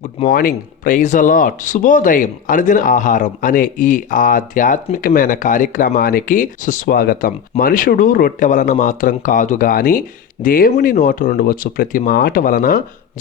Good morning, praise allot, శుభోదయం, అనుదిన ఆహారం అనే ఈ ఆధ్యాత్మికమైన కార్యక్రమానికి సుస్వాగతం. మనుషుడు రొట్టె వలన మాత్రం కాదు గాని దేవుని నోట నుండి వచ్చు ప్రతి మాట వలన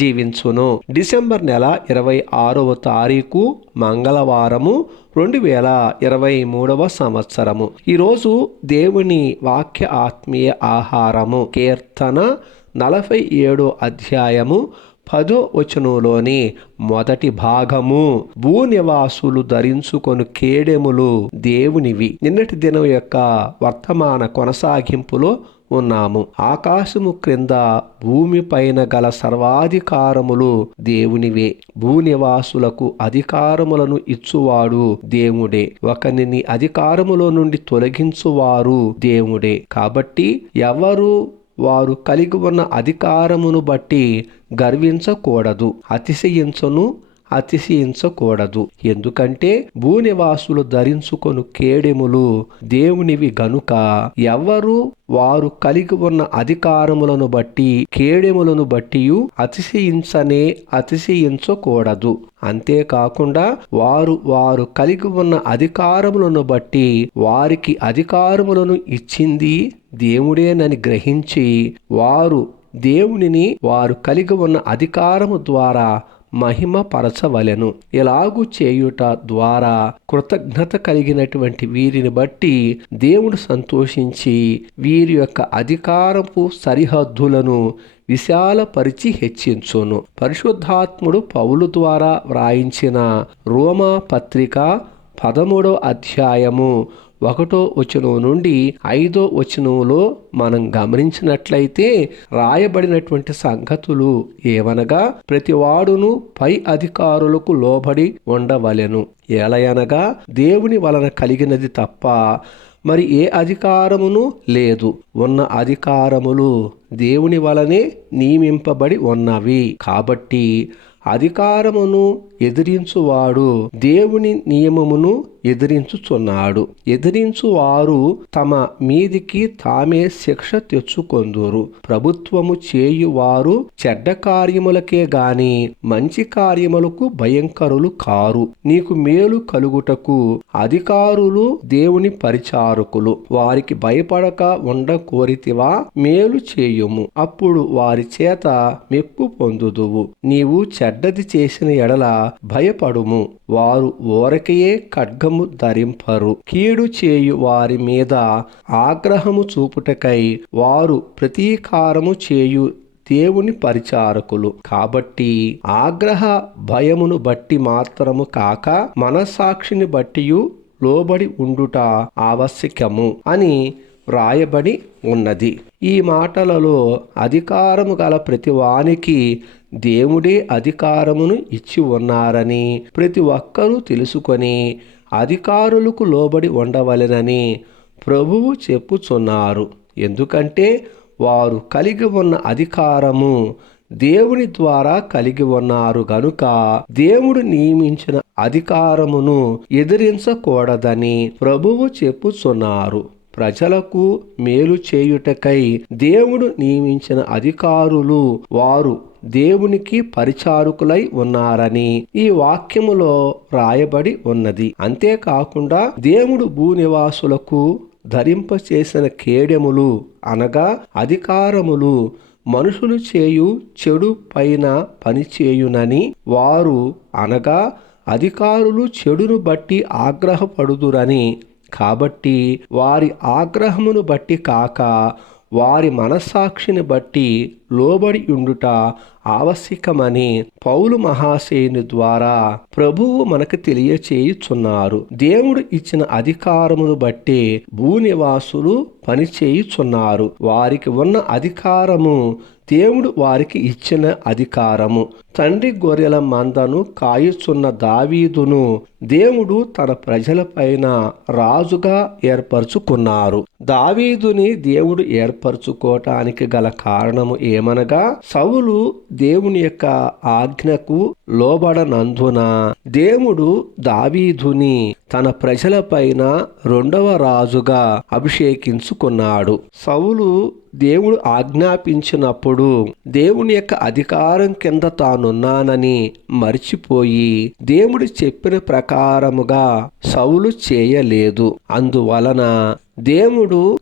జీవించును. డిసెంబర్ నెల 26వ తారీఖు మంగళవారము 2023 సంవత్సరము. ఈరోజు దేవుని వాక్య ఆత్మీయ ఆహారము కీర్తన 47 అధ్యాయము 10వ వచనంలోని మొదటి భాగము. భూనివాసులు ధరించుకొను కేడెములు దేవునివి. నిన్నటి దినం యొక్క వర్తమాన కొనసాగింపులో ఉన్నాము. ఆకాశము క్రింద భూమి పైన గల సర్వాధికారములు దేవునివే. భూనివాసులకు అధికారములను ఇచ్చువాడు దేవుడే. ఒకరిని అధికారములో నుండి తొలగించువారు దేవుడే. కాబట్టి ఎవరు వారు కలిగి ఉన్న అధికారమును బట్టి గర్వించకూడదు, అతిశయించకూడదు. ఎందుకంటే భూనివాసులు ధరించుకొను కేడెములు దేవునివి గనుక ఎవరు వారు కలిగి ఉన్న అధికారములను బట్టి కేడెములను బట్టి అతిశయించకూడదు. అంతేకాకుండా వారు కలిగి ఉన్న అధికారములను బట్టి వారికి అధికారములను ఇచ్చింది దేవుడేనని గ్రహించి వారు దేవునిని వారు కలిగి ఉన్న అధికారము ద్వారా మహిమ పరచవలెను. ఇలాగు చేయుట ద్వారా కృతజ్ఞత కలిగినటువంటి వీరిని బట్టి దేవుడు సంతోషించి వీరి యొక్క అధికారపు సరిహద్దులను విశాలపరిచి హెచ్చించును. పరిశుద్ధాత్ముడు పౌలు ద్వారా వ్రాయించిన రోమా పత్రిక 13వ అధ్యాయము 1వ వచనం నుండి 5వ వచనంలో మనం గమనించినట్లయితే రాయబడినటువంటి సంగతులు ఏవనగా ప్రతివాడును పై అధికారులకు లోబడి ఉండవలెను. ఏలయనగా దేవుని వలన కలిగినది తప్ప మరి ఏ అధికారమును లేదు. ఉన్న అధికారములు దేవుని వలనే నియమింపబడి ఉన్నవి. కాబట్టి అధికారమును ఎదిరించువాడు దేవుని నియమమును ఎదిరించుచున్నాడు. ఎదిరించువారు తమ మీదికి తామే శిక్ష తెచ్చుకొందురు. ప్రభుత్వము చేయువారు చెడ్డ కార్యములకే గాని మంచి కార్యములకు భయంకరులు కారు. నీకు మేలు కలుగుటకు అధికారులు దేవుని పరిచారకులు. వారికి భయపడక ఉండకోరితివా? మేలు చేయుము, అప్పుడు వారి చేత మెప్పు పొందుదువు. నీవు చెడ్డది చేసిన ఎడల భయపడుము, వారు ఊరకయే ఖడ్గము ధరింపరు. కీడు చేయు వారి మీద ఆగ్రహము చూపుటకై వారు ప్రతీకారము చేయు దేవుని పరిచారకులు. కాబట్టి ఆగ్రహ భయమును బట్టి మాత్రము కాక మనస్సాక్షిని బట్టియు లోబడి ఉండుట ఆవశ్యకము అని వ్రాయబడి ఉన్నది. ఈ మాటలలో అధికారము గల ప్రతి వానికి దేవుడే అధికారమును ఇచ్చి ఉన్నారని ప్రతి ఒక్కరూ తెలుసుకొని అధికారులకు లోబడి ఉండవలెనని ప్రభువు చెప్పుచున్నారు. ఎందుకంటే వారు కలిగి ఉన్న అధికారము దేవుని ద్వారా కలిగి ఉన్నారు గనుక దేవుడు నియమించిన అధికారమును ఎదిరించకూడదని ప్రభువు చెప్పుచున్నారు. ప్రజలకు మేలు చేయుటకై దేవుడు నియమించిన అధికారులు వారు దేవునికి పరిచారకులై ఉన్నారని ఈ వాక్యములో రాయబడి ఉన్నది. అంతేకాకుండా దేవుడు భూనివాసులకు ధరింపచేసిన కేడెములు అనగా అధికారములు మనుషులు చేయు చెడు పైన పనిచేయునని వారు అనగా అధికారులు చెడును బట్టి ఆగ్రహపడుదురని. కాబట్టి వారి ఆగ్రహమును బట్టి కాక వారి మనస్సాక్షిని బట్టి లోబడి ఉండుట ఆవశ్యకమని పౌలు మహాశయుని ద్వారా ప్రభువు మనకు తెలియచేయుచున్నారు. దేవుడు ఇచ్చిన అధికారమును బట్టి భూనివాసులు పనిచేయుచున్నారు. వారికి ఉన్న అధికారము దేవుడు వారికి ఇచ్చిన అధికారము. తండ్రి గొర్రెల మందను కాయుచున్న దావీదును దేవుడు తన ప్రజలపైన రాజుగా ఏర్పరచుకున్నారు. దావీదుని దేవుడు ఏర్పరచుకోవటానికి గల కారణము ఏమనగా సౌలు దేవుని యొక్క ఆజ్ఞకు లోబడనందున దేవుడు దావీదుని తన ప్రజలపైన 2వ రాజుగా అభిషేకించుకున్నాడు. సౌలు దేవుడు ఆజ్ఞాపించినప్పుడు దేవుని యొక్క అధికారం కింద తాను తానున్నానని మరిచిపోయి దేవుడు చెప్పిన ప్రకారముగా సౌలు చేయలేదు. అందువలన దేవుడు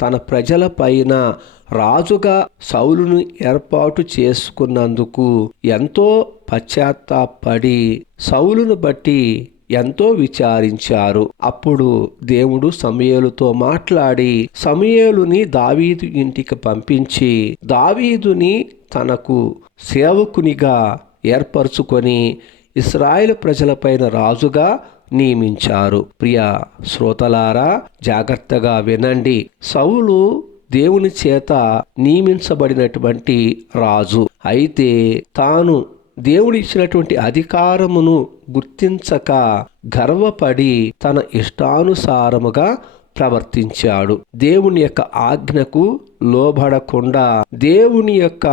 తన ప్రజల పైన రాజుగా సౌలును ఏర్పాటు చేసుకున్నందుకు ఎంతో పశ్చాత్తాపడి సౌలును బట్టి ఎంతో విచారించారు. అప్పుడు దేవుడు సమూయేలుతో మాట్లాడి సమూయేలుని దావీదు ఇంటికి పంపించి దావీదుని తనకు సేవకునిగా ఏర్పరచుకొని ఇశ్రాయేలు ప్రజలపైన రాజుగా నియమించారు. ప్రియ శ్రోతలారా, జాగ్రత్తగా వినండి. సౌలు దేవుని చేత నియమించబడినటువంటి రాజు. అయితే తాను దేవుడు ఇచ్చినటువంటి అధికారమును గుర్తించక గర్వపడి తన ఇష్టానుసారముగా ప్రవర్తించాడు. దేవుని యొక్క ఆజ్ఞకు లోబడకుండా దేవుని యొక్క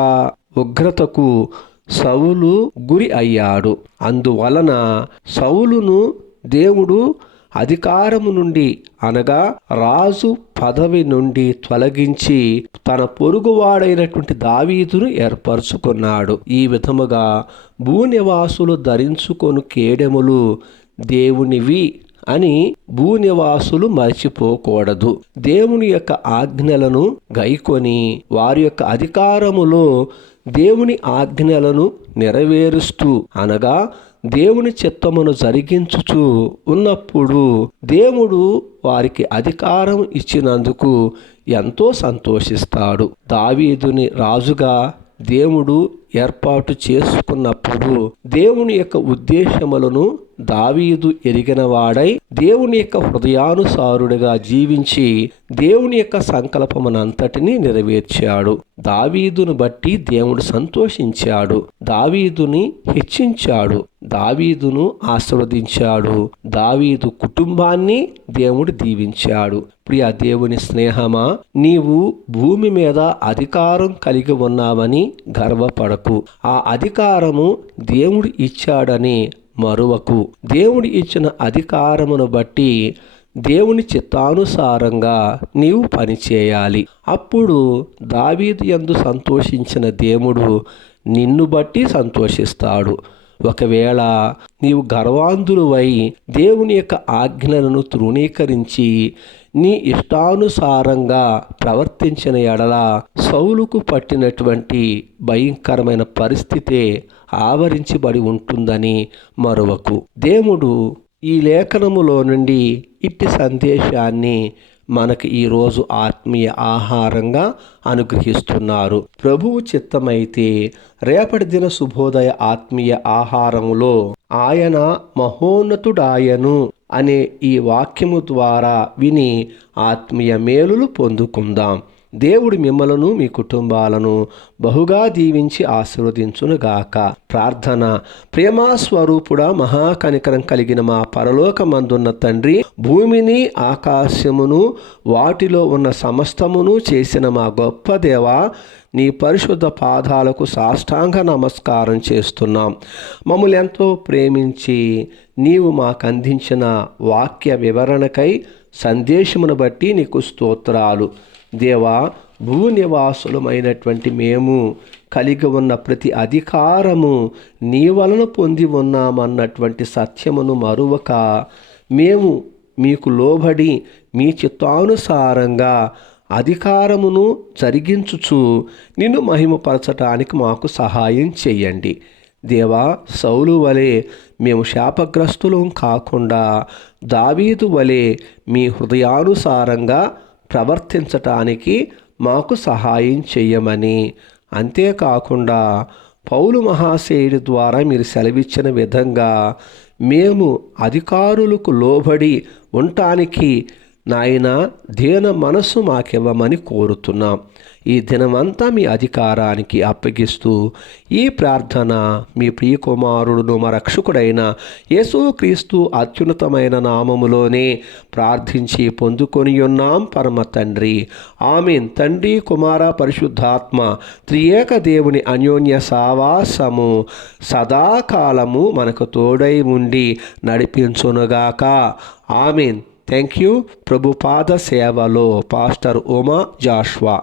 ఉగ్రతకు సౌలు గురి అయ్యాడు. అందువలన సౌలును దేవుడు అధికారము నుండి అనగా రాజు పదవి నుండి తొలగించి తన పొరుగువాడైనటువంటి దావీదును ఏర్పరచుకున్నాడు. ఈ విధముగా భూనివాసులు ధరించుకొను కేడెములు దేవునివి అని భూనివాసులు మర్చిపోకూడదు. దేవుని యొక్క ఆజ్ఞలను గైకొని వారి యొక్క అధికారములో దేవుని ఆజ్ఞలను నెరవేరుస్తూ అనగా దేవుని చిత్తమును జరిగించుచూ ఉన్నప్పుడు దేవుడు వారికి అధికారం ఇచ్చినందుకు ఎంతో సంతోషిస్తాడు. దావీదుని రాజుగా దేవుడు ఏర్పాటు చేసుకున్నప్పుడు దేవుని యొక్క ఉద్దేశములను దావీదు ఎరిగినవాడై దేవుని యొక్క హృదయానుసారుడిగా జీవించి దేవుని యొక్క సంకల్పమునంతటినీ నెరవేర్చాడు. దావీదును బట్టి దేవుడు సంతోషించాడు, దావీదుని హెచ్చించాడు, దావీదును ఆశీర్వదించాడు, దావీదు కుటుంబాన్ని దేవుడు దీవించాడు. ప్రియ దేవుని స్నేహమా, నీవు భూమి మీద అధికారం కలిగి ఉన్నావని గర్వపడకు. ఆ అధికారము దేవుడు ఇచ్చాడని మరువకు. దేవుడు ఇచ్చిన అధికారమును బట్టి దేవుని చిత్తానుసారంగా నీవు పనిచేయాలి. అప్పుడు దావీదు యందు సంతోషించిన దేవుడు నిన్ను బట్టి సంతోషిస్తాడు. ఒకవేళ నీవు గర్వాంధులువై దేవుని యొక్క ఆజ్ఞలను తృణీకరించి నీ ఇష్టానుసారంగా ప్రవర్తించిన ఎడల సౌలుకు పట్టినటువంటి భయంకరమైన పరిస్థితే ఆవరించబడి ఉంటుందని మరువకు. దేవుడు ఈ లేఖనములో నుండి ఇట్టి సందేశాన్ని మనకి ఈరోజు ఆత్మీయ ఆహారంగా అనుగ్రహిస్తున్నారు. ప్రభువు చిత్తమైతే రేపటి దిన శుభోదయ ఆత్మీయ ఆహారములో ఆయన మహోన్నతుడాయను అనే ఈ వాక్యము ద్వారా విని ఆత్మీయ మేలులు పొందుకుందాం. దేవుడు మిమ్మలను మీ కుటుంబాలను బహుగా దీవించి ఆశీర్వదించునుగాక. ప్రార్థన. ప్రేమాస్వరూపుడా, మహాకనికరం కలిగిన మా పరలోకమందున్న తండ్రి, భూమిని ఆకాశమును వాటిలో ఉన్న సమస్తమును చేసిన మా గొప్ప దేవా, నీ పరిశుద్ధ పాదాలకు సాష్టాంగ నమస్కారం చేస్తున్నాం. మమ్మల్ని ఎంతో ప్రేమించి నీవు మాకు అందించిన వాక్య వివరణకై సందేశమును బట్టి నీకు స్తోత్రాలు. దేవా, భూనివాసులమైనటువంటి మేము కలిగి ఉన్న ప్రతి అధికారము నీ వలన పొంది ఉన్నామన్నటువంటి సత్యమును మరువక మేము మీకు లోబడి మీ చిత్తానుసారంగా అధికారమును జరిగించుచు నిన్ను మహిమపరచటానికి మాకు సహాయం చేయండి. దేవా, సౌలు వలె మేము శాపగ్రస్తులం కాకుండా దావీదు వలె మీ హృదయానుసారంగా ప్రవర్తించటానికి మాకు సహాయం చెయ్యమని, అంతేకాకుండా పౌలు మహాశయుడి ద్వారా మీరు సెలవిచ్చిన విధంగా మేము అధికారులకు లోబడి ఉండటానికి నాయన దీన మనసు మాకివ్వమని కోరుతున్నాం. ఈ దినమంతా మీ అధికారానికి అప్పగిస్తూ ఈ ప్రార్థన మీ ప్రియకుమారుడును మా రక్షకుడైన యేసుక్రీస్తు అత్యున్నతమైన నామములోనే ప్రార్థించి పొందుకొని ఉన్నాం పరమ తండ్రి. ఆమేన్. తండ్రి, కుమార, పరిశుద్ధాత్మ త్రియేక దేవుని అన్యోన్య సావాసము సదాకాలము మనకు తోడై ఉండి నడిపించునుగాక. ఆమేన్. Thank you. ప్రభుపాద సేవలో పాస్టర్ ఉమా జాషువా.